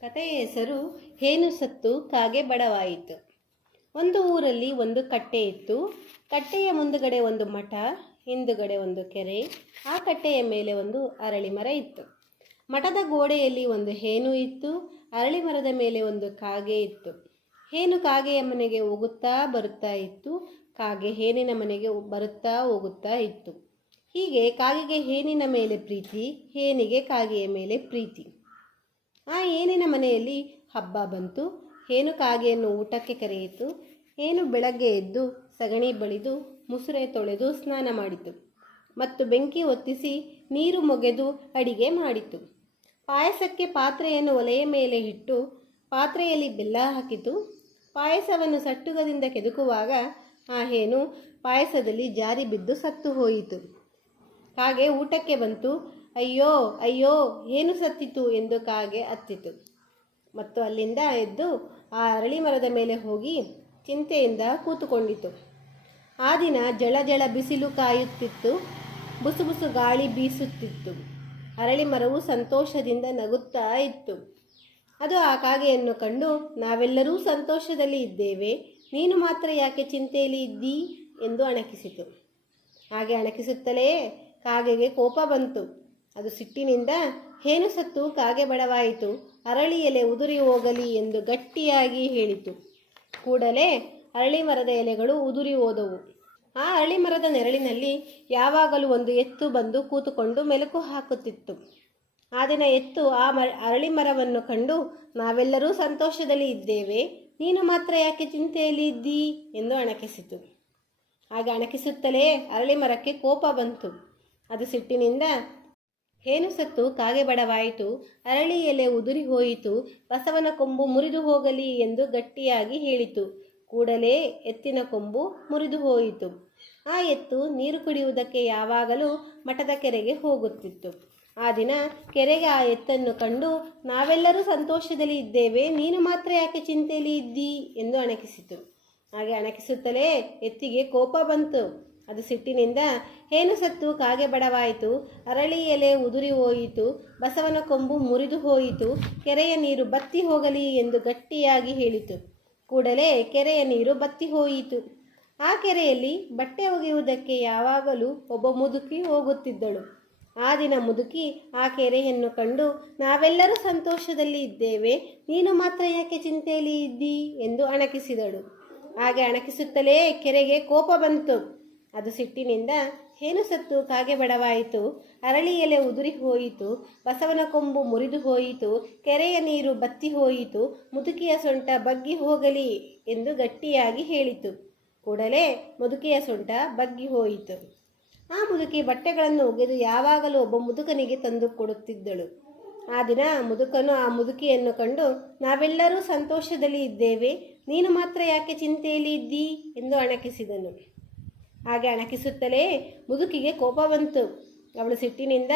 ಕಥೆಯ ಹೆಸರು ಹೇನು ಸತ್ತು ಕಾಗೆ ಬಡವಾಯಿತು ಒಂದು ಊರಲ್ಲಿ ಒಂದು ಕಟ್ಟೆ ಇತ್ತು. ಕಟ್ಟೆಯ ಮುಂದುಗಡೆ ಒಂದು ಮಠ, ಹಿಂದುಗಡೆ ಒಂದು ಕೆರೆ, ಆ ಕಟ್ಟೆಯ ಮೇಲೆ ಒಂದು ಅರಳಿ ಮರ ಇತ್ತು. ಮಠದ ಗೋಡೆಯಲ್ಲಿ ಒಂದು ಹೇನು ಇತ್ತು, ಅರಳಿ ಮರದ ಮೇಲೆ ಒಂದು ಕಾಗೆ ಇತ್ತು. ಹೇನು ಕಾಗೆಯ ಮನೆಗೆ ಹೋಗುತ್ತಾ ಬರುತ್ತಾ ಇತ್ತು, ಕಾಗೆ ಹೇನಿನ ಮನೆಗೆ ಬರುತ್ತಾ ಹೋಗುತ್ತಾ ಇತ್ತು. ಹೀಗೆ ಕಾಗೆಗೆ ಹೇನಿನ ಮೇಲೆ ಪ್ರೀತಿ, ಹೇನಿಗೆ ಕಾಗೆಯ ಮೇಲೆ ಪ್ರೀತಿ. ಆ ಏನಿನ ಮನೆಯಲ್ಲಿ ಹಬ್ಬ ಬಂತು, ಏನು ಕಾಗೆಯನ್ನು ಊಟಕ್ಕೆ ಕರೆಯಿತು, ಏನು ಬೆಳಗ್ಗೆ ಎದ್ದು ಸಗಣಿ ಬಳಿದು ಮುಸುರೆ ತೊಳೆದು ಸ್ನಾನ ಮಾಡಿತು. ಮತ್ತು ಬೆಂಕಿ ಒತ್ತಿಸಿ ನೀರು ಮೊಗೆದು ಅಡಿಗೆ ಮಾಡಿತು. ಪಾಯಸಕ್ಕೆ ಪಾತ್ರೆಯನ್ನು ಒಲೆಯ ಮೇಲೆ ಇಟ್ಟು ಪಾತ್ರೆಯಲ್ಲಿ ಬೆಲ್ಲ ಹಾಕಿತು. ಪಾಯಸವನ್ನು ಸಟ್ಟುಗದಿಂದ ಕೆದುಕುವಾಗ ಆ ಹೇನು ಪಾಯಸದಲ್ಲಿ ಜಾರಿ ಬಿದ್ದು ಸತ್ತು ಹೋಯಿತು. ಹಾಗೆ ಊಟಕ್ಕೆ ಬಂತು. ಅಯ್ಯೋ ಅಯ್ಯೋ, ಏನು ಸತ್ತಿತು ಎಂದು ಕಾಗೆ ಅತ್ತಿತು. ಮತ್ತು ಅಲ್ಲಿಂದ ಎದ್ದು ಆ ಅರಳಿ ಮರದ ಮೇಲೆ ಹೋಗಿ ಚಿಂತೆಯಿಂದ ಕೂತುಕೊಂಡಿತು. ಆ ದಿನ ಜಳ ಜಳ ಬಿಸಿಲು ಕಾಯುತ್ತಿತ್ತು, ಬುಸು ಬುಸು ಗಾಳಿ ಬೀಸುತ್ತಿತ್ತು. ಅರಳಿ ಮರವು ಸಂತೋಷದಿಂದ ನಗುತ್ತಾ ಇತ್ತು. ಅದು ಆ ಕಾಗೆಯನ್ನು ಕಂಡು, ನಾವೆಲ್ಲರೂ ಸಂತೋಷದಲ್ಲಿ ಇದ್ದೇವೆ, ನೀನು ಮಾತ್ರ ಯಾಕೆ ಚಿಂತೆಯಲ್ಲಿ ಇದ್ದೀ? ಎಂದು ಅಣಕಿಸಿತು. ಹಾಗೆ ಅಣಕಿಸುತ್ತಲೇ ಕಾಗೆಗೆ ಕೋಪ ಬಂತು. ಅದು ಸಿಟ್ಟಿನಿಂದ ಹೇನು ಸತ್ತು ಕಾಗೆ ಬಡವಾಯಿತು, ಅರಳಿ ಎಲೆ ಉದುರಿ ಹೋಗಲಿ ಎಂದು ಗಟ್ಟಿಯಾಗಿ ಹೇಳಿತು. ಕೂಡಲೇ ಅರಳಿ ಮರದ ಎಲೆಗಳು ಉದುರಿ ಹೋದವು. ಆ ಅರಳಿ ಮರದ ನೆರಳಿನಲ್ಲಿ ಯಾವಾಗಲೂ ಒಂದು ಎತ್ತು ಬಂದು ಕೂತುಕೊಂಡು ಮೆಲುಕು ಹಾಕುತ್ತಿತ್ತು. ಆ ದಿನ ಎತ್ತು ಆ ಮರ ಅರಳಿ ಮರವನ್ನು ಕಂಡು, ನಾವೆಲ್ಲರೂ ಸಂತೋಷದಲ್ಲಿ ಇದ್ದೇವೆ, ನೀನು ಮಾತ್ರ ಯಾಕೆ ಚಿಂತೆಯಲ್ಲಿ ಇದ್ದೀ? ಎಂದು ಅಣಕಿಸಿತು. ಆಗ ಅಣಕಿಸುತ್ತಲೇ ಅರಳಿ ಮರಕ್ಕೆ ಕೋಪ ಬಂತು. ಅದು ಸಿಟ್ಟಿನಿಂದ ಹೇನು ಸತ್ತು ಕಾಗೆ ಬಡವಾಯಿತು, ಅರಳಿ ಎಲೆ ಉದುರಿ ಹೋಯಿತು, ಬಸವನ ಕೊಂಬು ಮುರಿದು ಹೋಗಲಿ ಎಂದು ಗಟ್ಟಿಯಾಗಿ ಹೇಳಿತು. ಕೂಡಲೇ ಎತ್ತಿನ ಕೊಂಬು ಮುರಿದು ಹೋಯಿತು. ಆ ಎತ್ತು ನೀರು ಕುಡಿಯುವುದಕ್ಕೆ ಯಾವಾಗಲೂ ಮಠದ ಕೆರೆಗೆ ಹೋಗುತ್ತಿತ್ತು. ಆ ದಿನ ಕೆರೆಗೆ ಆ ಎತ್ತನ್ನು ಕಂಡು, ನಾವೆಲ್ಲರೂ ಸಂತೋಷದಲ್ಲಿ ಇದ್ದೇವೆ, ನೀನು ಮಾತ್ರ ಯಾಕೆ ಚಿಂತೆಯಲ್ಲಿ ಇದ್ದೀ? ಎಂದು ಅಣಕಿಸಿತು. ಹಾಗೆ ಅಣಕಿಸುತ್ತಲೇ ಎತ್ತಿಗೆ ಕೋಪ ಬಂತು. ಅದು ಸಿಟ್ಟಿನಿಂದ ಹೇನು ಸತ್ತು? ಕಾಗೆ ಬಡವಾಯಿತು. ಅರಳಿ ಎಲೆ ಉದುರಿ ಹೋಯಿತು. ಬಸವನ ಕೊಂಬು ಮುರಿದು ಹೋಯಿತು. ಕೆರೆಯ ನೀರು ಬತ್ತಿ ಹೋಗಲಿ ಎಂದು ಗಟ್ಟಿಯಾಗಿ ಹೇಳಿತು. ಕೂಡಲೇ ಕೆರೆಯ ನೀರು ಬತ್ತಿ ಹೋಯಿತು. ಆ ಕೆರೆಯಲ್ಲಿ ಬಟ್ಟೆ ಒಗೆಯುವುದಕ್ಕೆ ಯಾವಾಗಲೂ ಒಬ್ಬ ಮುದುಕಿ ಹೋಗುತ್ತಿದ್ದಳು. ಆ ದಿನ ಮುದುಕಿ ಆ ಕೆರೆಯನ್ನು ಕಂಡು, ನಾವೆಲ್ಲರೂ ಸಂತೋಷದಲ್ಲಿ ಇದ್ದೇವೆ. ನೀನು ಮಾತ್ರ ಯಾಕೆ ಚಿಂತೆಯಲ್ಲಿ ಇದ್ದೀ? ಎಂದು ಅಣಕಿಸಿದಳು. ಹಾಗೆ ಅಣಕಿಸುತ್ತಲೇ ಕೆರೆಗೆ ಕೋಪ ಬಂತು. ಅದು ಸಿಟ್ಟಿನಿಂದ ಹೇನು ಸತ್ತು? ಕಾಗೆ ಬಡವಾಯಿತು. ಅರಳಿ ಎಲೆ ಉದುರಿ ಹೋಯಿತು. ಬಸವನ ಕೊಂಬು ಮುರಿದು ಹೋಯಿತು. ಕೆರೆಯ ನೀರು ಬತ್ತಿ ಹೋಯಿತು. ಮುದುಕಿಯ ಸೊಂಟ ಬಗ್ಗಿ ಹೋಗಲಿ ಎಂದು ಗಟ್ಟಿಯಾಗಿ ಹೇಳಿತು. ಕೂಡಲೇ ಮುದುಕಿಯ ಸೊಂಟ ಬಗ್ಗಿ ಹೋಯಿತು. ಆ ಮುದುಕಿ ಬಟ್ಟೆಗಳನ್ನು ಒಗೆದು ಯಾವಾಗಲೂ ಒಬ್ಬ ಮುದುಕನಿಗೆ ತಂದು ಕೊಡುತ್ತಿದ್ದಳು. ಆ ದಿನ ಮುದುಕನು ಆ ಮುದುಕಿಯನ್ನು ಕಂಡು, ನಾವೆಲ್ಲರೂ ಸಂತೋಷದಲ್ಲಿ ಇದ್ದೇವೆ. ನೀನು ಮಾತ್ರ ಯಾಕೆ ಚಿಂತೆಯಲ್ಲಿ ಇದ್ದೀ? ಎಂದು ಅಣಕಿಸಿದನು. ಹಾಗೆ ಅಣಕಿಸುತ್ತಲೇ ಮುದುಕಿಗೆ ಕೋಪ ಬಂತು. ಅವಳು ಸಿಟ್ಟಿನಿಂದ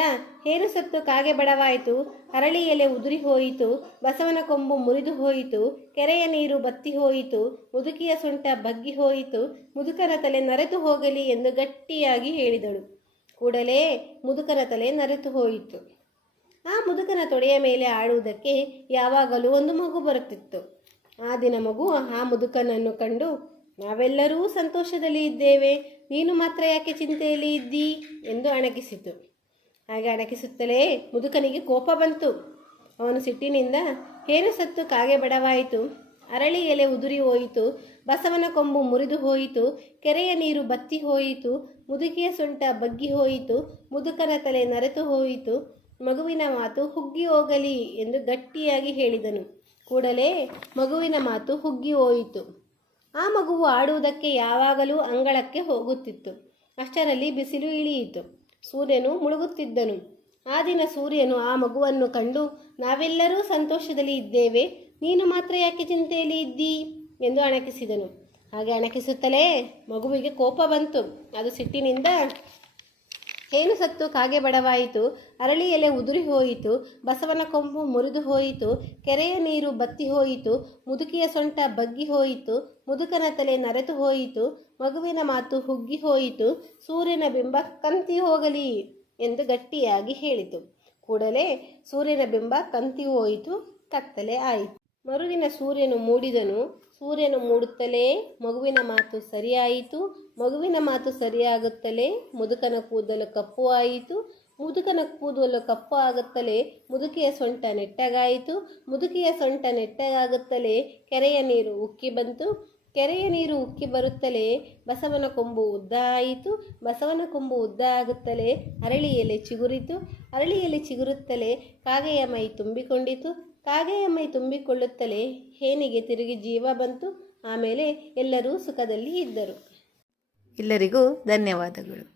ಹೇನು ಸತ್ತು, ಕಾಗೆ ಬಡವಾಯಿತು. ಅರಳಿ ಎಲೆ ಉದುರಿ ಹೋಯಿತು. ಬಸವನ ಕೊಂಬು ಮುರಿದು ಹೋಯಿತು. ಕೆರೆಯ ನೀರು ಬತ್ತಿ ಹೋಯಿತು. ಮುದುಕಿಯ ಸೊಂಟ ಬಗ್ಗಿ ಹೋಯಿತು. ಮುದುಕನ ತಲೆ ನರೆತು ಹೋಗಲಿ ಎಂದು ಗಟ್ಟಿಯಾಗಿ ಹೇಳಿದಳು. ಕೂಡಲೇ ಮುದುಕನ ತಲೆ ನರೆತು ಹೋಯಿತು. ಆ ಮುದುಕನ ತೊಡೆಯ ಮೇಲೆ ಆಡುವುದಕ್ಕೆ ಯಾವಾಗಲೂ ಒಂದು ಮಗು ಬರುತ್ತಿತ್ತು. ಆ ದಿನ ಮಗು ಆ ಮುದುಕನನ್ನು ಕಂಡು ನಾವೆಲ್ಲರೂ ಸಂತೋಷದಲ್ಲಿ ಇದ್ದೇವೆ. ನೀನು ಮಾತ್ರ ಯಾಕೆ ಚಿಂತೆಯಲ್ಲಿ ಇದ್ದೀ? ಎಂದು ಅಣಕಿಸಿತು. ಹಾಗೆ ಅಣಕಿಸುತ್ತಲೇ ಮುದುಕನಿಗೆ ಕೋಪ ಬಂತು. ಅವನು ಸಿಟ್ಟಿನಿಂದ, ಏನು ಸತ್ತು ಕಾಗೆ ಬಡವಾಯಿತು? ಅರಳಿ ಎಲೆ ಉದುರಿ ಹೋಯಿತು. ಬಸವನ ಕೊಂಬು ಮುರಿದು ಹೋಯಿತು. ಕೆರೆಯ ನೀರು ಬತ್ತಿ ಹೋಯಿತು. ಮುದುಕಿಯ ಸೊಂಟ ಬಗ್ಗಿ ಹೋಯಿತು. ಮುದುಕನ ತಲೆ ನರೆತು ಹೋಯಿತು. ಮಗುವಿನ ಮಾತು ಹುಗ್ಗಿ ಹೋಗಲಿ ಎಂದು ಗಟ್ಟಿಯಾಗಿ ಹೇಳಿದನು. ಕೂಡಲೇ ಮಗುವಿನ ಮಾತು ಹುಗ್ಗಿ ಹೋಯಿತು. ಆ ಮಗುವು ಆಡುವುದಕ್ಕೆ ಯಾವಾಗಲೂ ಅಂಗಳಕ್ಕೆ ಹೋಗುತ್ತಿತ್ತು. ಅಷ್ಟರಲ್ಲಿ ಬಿಸಿಲು ಇಳಿಯಿತು. ಸೂರ್ಯನು ಮುಳುಗುತ್ತಿದ್ದನು. ಆ ದಿನ ಸೂರ್ಯನು ಆ ಮಗುವನ್ನು ಕಂಡು, ನಾವೆಲ್ಲರೂ ಸಂತೋಷದಲ್ಲಿ ಇದ್ದೇವೆ. ನೀನು ಮಾತ್ರ ಯಾಕೆ ಚಿಂತೆಯಲ್ಲಿ ಇದ್ದೀ? ಎಂದು ಅಣಕಿಸಿದನು. ಹಾಗೆ ಅಣಕಿಸುತ್ತಲೇ ಮಗುವಿಗೆ ಕೋಪ ಬಂತು. ಅದು ಸಿಟ್ಟಿನಿಂದ ಹೇನು ಸತ್ತು ಕಾಗೆ ಬಡವಾಯಿತು, ಅರಳಿ ಎಲೆ ಉದುರಿ ಹೋಯಿತು, ಬಸವನ ಕೊಂಬು ಮುರಿದು ಹೋಯಿತು, ಕೆರೆಯ ನೀರು ಬತ್ತಿ ಹೋಯಿತು, ಮುದುಕಿಯ ಸೊಂಟ ಬಗ್ಗಿ ಹೋಯಿತು, ಮುದುಕನ ತಲೆ ನರೆತು ಹೋಯಿತು, ಮಗುವಿನ ಮಾತು ಹುಗ್ಗಿ ಹೋಯಿತು, ಸೂರ್ಯನ ಬಿಂಬ ಕಂತಿ ಹೋಗಲಿ ಎಂದು ಗಟ್ಟಿಯಾಗಿ ಹೇಳಿತು. ಕೂಡಲೇ ಸೂರ್ಯನ ಬಿಂಬ ಕಂತಿ ಹೋಯಿತು, ಕತ್ತಲೆ ಆಯಿತು. ಮರುದಿನ ಸೂರ್ಯನು ಮೂಡಿದನು. ಸೂರ್ಯನು ಮೂಡುತ್ತಲೇ ಮಗುವಿನ ಮಾತು ಸರಿಯಾಯಿತು. ಮಗುವಿನ ಮಾತು ಸರಿಯಾಗುತ್ತಲೇ ಮುದುಕನ ಕೂದಲು ಕಪ್ಪು ಆಯಿತು. ಮುದುಕನ ಕೂದಲು ಕಪ್ಪು ಆಗುತ್ತಲೇ ಮುದುಕಿಯ ಸೊಂಟ ನೆಟ್ಟಗಾಯಿತು. ಮುದುಕಿಯ ಸೊಂಟ ನೆಟ್ಟಗಾಗುತ್ತಲೇ ಕೆರೆಯ ನೀರು ಉಕ್ಕಿ ಬಂತು. ಕೆರೆಯ ನೀರು ಉಕ್ಕಿ ಬರುತ್ತಲೇ ಬಸವನ ಕೊಂಬು ಉದ್ದ ಆಯಿತು ಬಸವನ ಕೊಂಬು ಉದ್ದ ಆಗುತ್ತಲೇ ಅರಳಿ ಚಿಗುರಿತು. ಅರಳಿ ಎಲೆ ಚಿಗುರುತ್ತಲೇ ಕಾಗೆಯ ಮೈ ತುಂಬಿಕೊಂಡಿತು. ಕಾಗೆಯ ಮೈ ತುಂಬಿಕೊಳ್ಳುತ್ತಲೇ ಹೇನಿಗೆ ತಿರುಗಿ ಜೀವ ಬಂತು. ಆಮೇಲೆ ಎಲ್ಲರೂ ಸುಖದಲ್ಲಿ ಇದ್ದರು. ಎಲ್ಲರಿಗೂ ಧನ್ಯವಾದಗಳು.